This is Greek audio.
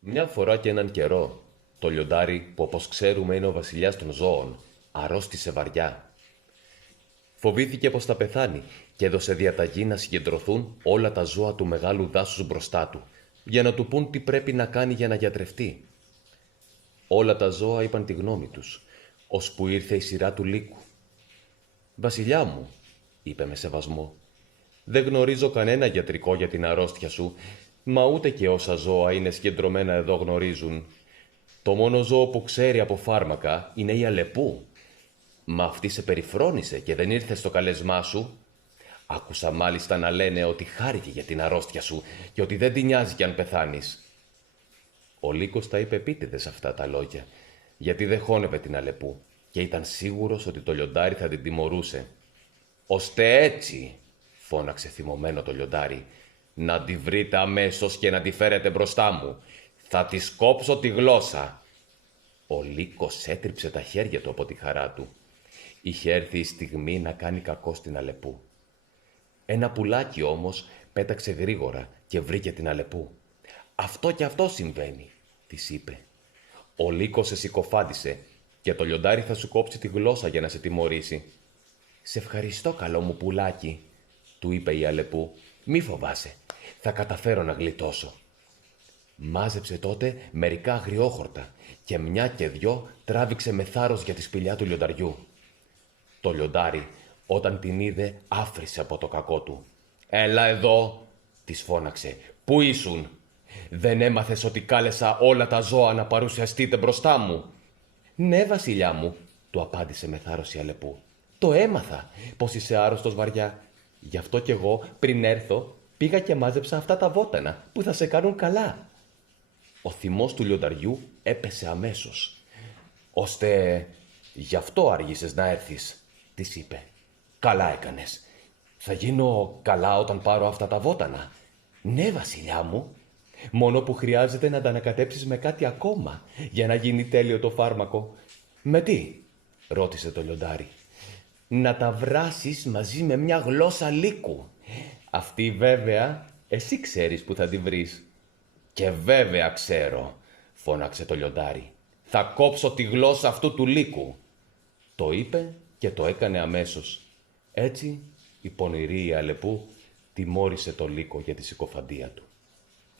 Μια φορά και έναν καιρό, το λιοντάρι, που όπως ξέρουμε είναι ο βασιλιάς των ζώων, αρρώστησε βαριά. Φοβήθηκε πως θα πεθάνει και έδωσε διαταγή να συγκεντρωθούν όλα τα ζώα του μεγάλου δάσους μπροστά του, για να του πούν τι πρέπει να κάνει για να γιατρευτεί. Όλα τα ζώα είπαν τη γνώμη τους, ώσπου ήρθε η σειρά του λύκου. «Βασιλιά μου», είπε με σεβασμό, «δεν γνωρίζω κανένα γιατρικό για την αρρώστια σου, μα ούτε και όσα ζώα είναι συγκεντρωμένα εδώ γνωρίζουν. Το μόνο ζώο που ξέρει από φάρμακα είναι η Αλεπού. Μα αυτή σε περιφρόνησε και δεν ήρθε στο καλεσμά σου. Άκουσα μάλιστα να λένε ότι χάρηκε για την αρρώστια σου και ότι δεν την νοιάζει κι αν πεθάνεις». Ο Λύκος τα είπε επίτηδες αυτά τα λόγια, γιατί δεν χώνευε την Αλεπού και ήταν σίγουρος ότι το λιοντάρι θα την τιμωρούσε. «Ώστε έτσι», φώναξε θυμωμένο το λιοντάρι, «να τη βρείτε αμέσως και να τη φέρετε μπροστά μου. Θα τη κόψω τη γλώσσα». Ο Λύκος έτριψε τα χέρια του από τη χαρά του. Είχε έρθει η στιγμή να κάνει κακό στην Αλεπού. Ένα πουλάκι όμως πέταξε γρήγορα και βρήκε την Αλεπού. «Αυτό και αυτό συμβαίνει», της είπε. Ο Λύκος σε συκοφάντησε και το λιοντάρι θα σου κόψει τη γλώσσα για να σε τιμωρήσει. «Σε ευχαριστώ, καλό μου πουλάκι», του είπε η Αλεπού. «Μη φοβάσαι, θα καταφέρω να γλιτώσω». Μάζεψε τότε μερικά αγριόχορτα και μια και δυο τράβηξε με θάρρος για τη σπηλιά του λιονταριού. Το λιοντάρι, όταν την είδε, άφρισε από το κακό του. «Έλα εδώ», της φώναξε. «Πού ήσουν? Δεν έμαθες ότι κάλεσα όλα τα ζώα να παρουσιαστείτε μπροστά μου?» «Ναι, βασιλιά μου», του απάντησε με θάρρος η Αλεπού. «Το έμαθα πως είσαι άρρωστος βαριά. Γι' αυτό κι εγώ πριν έρθω πήγα και μάζεψα αυτά τα βότανα που θα σε κάνουν καλά». Ο θυμός του λιονταριού έπεσε αμέσως. «Ώστε γι' αυτό άργησες να έρθεις», της είπε. «Καλά έκανες. Θα γίνω καλά όταν πάρω αυτά τα βότανα?» «Ναι, βασιλιά μου. Μόνο που χρειάζεται να τα ανακατέψεις με κάτι ακόμα για να γίνει τέλειο το φάρμακο». «Με τι?» ρώτησε το λιοντάρι. «Να τα βράσεις μαζί με μια γλώσσα λύκου. Αυτή βέβαια εσύ ξέρεις που θα τη βρεις». «Και βέβαια ξέρω», φώναξε το λιοντάρι. «Θα κόψω τη γλώσσα αυτού του λύκου». Το είπε και το έκανε αμέσως. Έτσι η πονηρή η Αλεπού τιμώρησε το λύκο για τη συκοφαντία του.